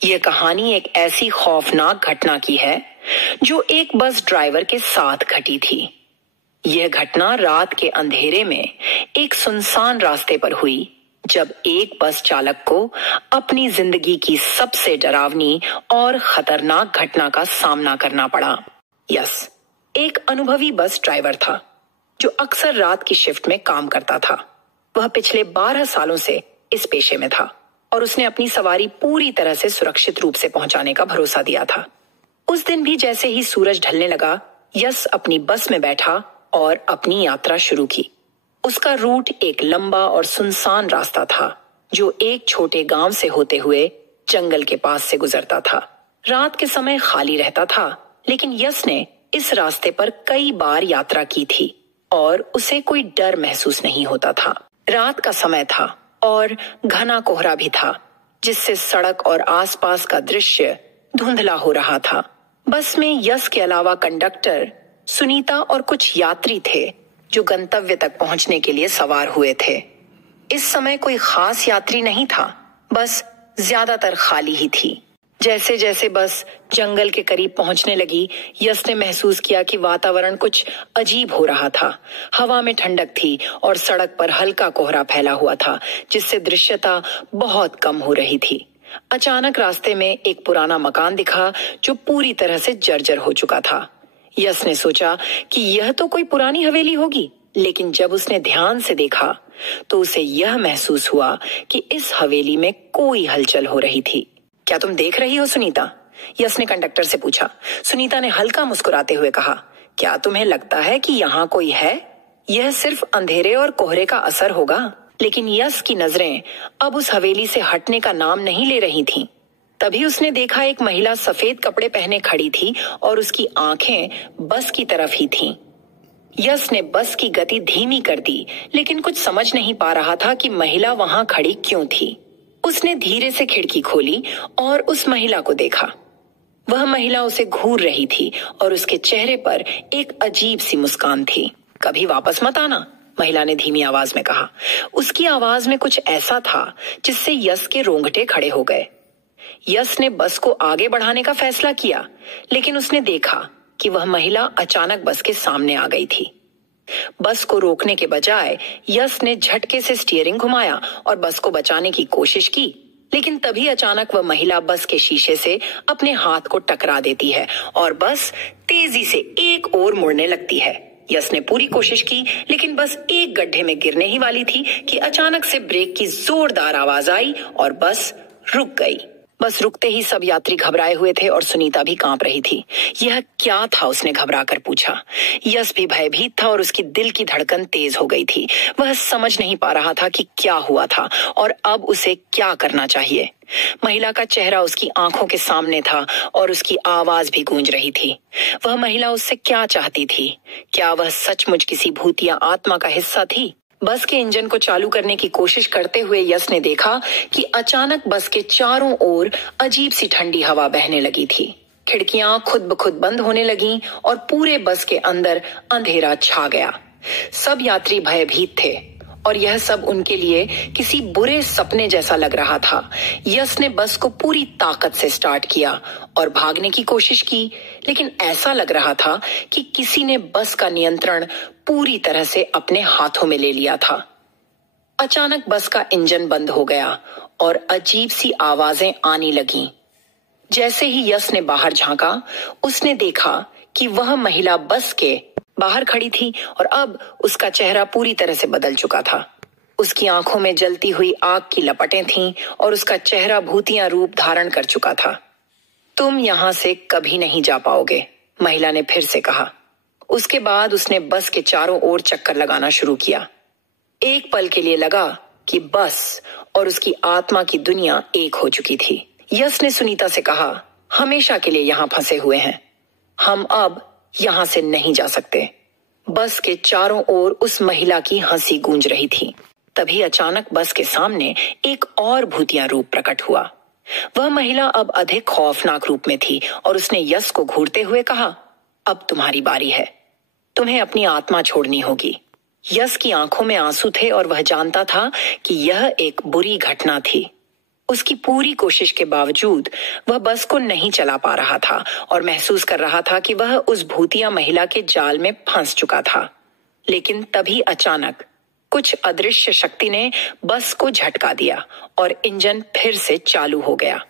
यह कहानी एक ऐसी खौफनाक घटना की है जो एक बस ड्राइवर के साथ घटी थी। यह घटना रात के अंधेरे में एक सुनसान रास्ते पर हुई, जब एक बस चालक को अपनी जिंदगी की सबसे डरावनी और खतरनाक घटना का सामना करना पड़ा। यस, एक अनुभवी बस ड्राइवर था जो अक्सर रात की शिफ्ट में काम करता था। वह पिछले 12 सालों से इस पेशे में था और उसने अपनी सवारी पूरी तरह से सुरक्षित रूप से पहुंचाने का भरोसा दिया था। उस दिन भी जैसे ही सूरज ढलने लगा, यस अपनी बस में बैठा और अपनी यात्रा शुरू की। उसका रूट एक लंबा और सुनसान रास्ता था जो एक छोटे गांव से होते हुए जंगल के पास से गुजरता था। रात के समय खाली रहता था, लेकिन यस ने इस रास्ते पर कई बार यात्रा की थी और उसे कोई डर महसूस नहीं होता था। रात का समय था और घना कोहरा भी था, जिससे सड़क और आसपास का दृश्य धुंधला हो रहा था। बस में यस के अलावा कंडक्टर, सुनीता और कुछ यात्री थे जो गंतव्य तक पहुंचने के लिए सवार हुए थे। इस समय कोई खास यात्री नहीं था, बस ज्यादातर खाली ही थी। जैसे जैसे बस जंगल के करीब पहुंचने लगी, यस ने महसूस किया कि वातावरण कुछ अजीब हो रहा था। हवा में ठंडक थी और सड़क पर हल्का कोहरा फैला हुआ था, जिससे दृश्यता बहुत कम हो रही थी। अचानक रास्ते में एक पुराना मकान दिखा जो पूरी तरह से जर्जर हो चुका था। यस ने सोचा कि यह तो कोई पुरानी हवेली होगी, लेकिन जब उसने ध्यान से देखा तो उसे यह महसूस हुआ कि इस हवेली में कोई हलचल हो रही थी। क्या तुम देख रही हो सुनीता? यस ने कंडक्टर से पूछा। सुनीता ने हल्का मुस्कुराते हुए कहा, क्या तुम्हें लगता है कि यहाँ कोई है? यह सिर्फ अंधेरे और कोहरे का असर होगा। लेकिन यस की नजरें अब उस हवेली से हटने का नाम नहीं ले रही थीं। तभी उसने देखा एक महिला सफेद कपड़े पहने खड़ी थी और उसकी आंखें बस की तरफ ही थीं। यस ने बस की गति धीमी कर दी, लेकिन कुछ समझ नहीं पा रहा था कि महिला वहां खड़ी क्यों थी। उसने धीरे से खिड़की खोली और उस महिला को देखा। वह महिला उसे घूर रही थी और उसके चेहरे पर एक अजीब सी मुस्कान थी। कभी वापस मत आना, महिला ने धीमी आवाज में कहा। उसकी आवाज में कुछ ऐसा था जिससे यस के रोंगटे खड़े हो गए। यस ने बस को आगे बढ़ाने का फैसला किया, लेकिन उसने देखा कि वह महिला अचानक बस के सामने आ गई थी। बस को रोकने के बजाय यस ने झटके से स्टीयरिंग घुमाया और बस को बचाने की कोशिश की, लेकिन तभी अचानक वह महिला बस के शीशे से अपने हाथ को टकरा देती है और बस तेजी से एक ओर मुड़ने लगती है। यस ने पूरी कोशिश की, लेकिन बस एक गड्ढे में गिरने ही वाली थी कि अचानक से ब्रेक की जोरदार आवाज आई और बस रुक गई। बस रुकते ही सब यात्री घबराए हुए थे और सुनीता भी कांप रही थी। यह क्या था? उसने घबरा कर पूछा। यस भी भयभीत था और उसकी दिल की धड़कन तेज हो गई थी। वह समझ नहीं पा रहा था कि क्या हुआ था और अब उसे क्या करना चाहिए। महिला का चेहरा उसकी आंखों के सामने था और उसकी आवाज भी गूंज रही थी। वह महिला उससे क्या चाहती थी? क्या वह सचमुच किसी भूत या आत्मा का हिस्सा थी? बस के इंजन को चालू करने की कोशिश करते हुए यस ने देखा कि अचानक बस के चारों ओर अजीब सी ठंडी हवा बहने लगी थी। खिड़कियां खुद ब खुद बंद होने लगीं और पूरे बस के अंदर अंधेरा छा गया। सब यात्री भयभीत थे और यह सब उनके लिए किसी बुरे सपने जैसा लग रहा था। यस ने बस को पूरी ताकत से स्टार्ट किया और भागने की कोशिश की, लेकिन ऐसा लग रहा था कि किसी ने बस का नियंत्रण पूरी तरह से अपने हाथों में ले लिया था। अचानक बस का इंजन बंद हो गया और अजीब सी आवाजें आने लगीं। जैसे ही यस ने बाहर झांका, उसने देखा कि वह महिला बस के बाहर खड़ी थी और अब उसका चेहरा पूरी तरह से बदल चुका था। उसकी आंखों में जलती हुई आग की लपटें थीं और उसका चेहरा भूतिया रूप धारण कर चुका था। तुम यहां से कभी नहीं जा पाओगे, महिला ने फिर से कहा। उसके बाद उसने बस के चारों ओर चक्कर लगाना शुरू किया। एक पल के लिए लगा कि बस और उसकी आत्मा की दुनिया एक हो चुकी थी। यस ने सुनीता से कहा, हमेशा के लिए यहां फंसे हुए हैं, हम अब यहां से नहीं जा सकते। बस के चारों ओर उस महिला की हंसी गूंज रही थी। तभी अचानक बस के सामने एक और भूतिया रूप प्रकट हुआ। वह महिला अब अधिक खौफनाक रूप में थी और उसने यस को घूरते हुए कहा, अब तुम्हारी बारी है, तुम्हें अपनी आत्मा छोड़नी होगी। यस की आंखों में आंसू थे और वह जानता था कि यह एक बुरी घटना थी। उसकी पूरी कोशिश के बावजूद वह बस को नहीं चला पा रहा था और महसूस कर रहा था कि वह उस भूतिया महिला के जाल में फंस चुका था। लेकिन तभी अचानक कुछ अदृश्य शक्ति ने बस को झटका दिया और इंजन फिर से चालू हो गया।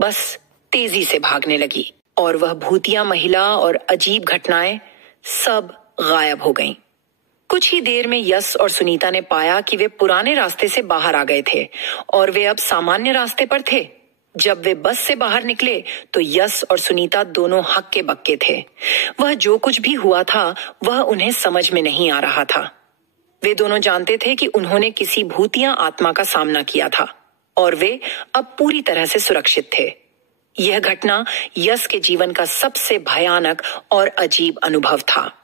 बस तेजी से भागने लगी और वह भूतिया महिला और अजीब घटनाएं सब गायब हो गईं। कुछ ही देर में यश और सुनीता ने पाया कि वे पुराने रास्ते से बाहर आ गए थे और वे अब सामान्य रास्ते पर थे। जब वे बस से बाहर निकले तो यश और सुनीता दोनों हक्के बक्के थे। वह जो कुछ भी हुआ था वह उन्हें समझ में नहीं आ रहा था। वे दोनों जानते थे कि उन्होंने किसी भूतिया आत्मा का सामना किया था और वे अब पूरी तरह से सुरक्षित थे। यह घटना यश के जीवन का सबसे भयानक और अजीब अनुभव था।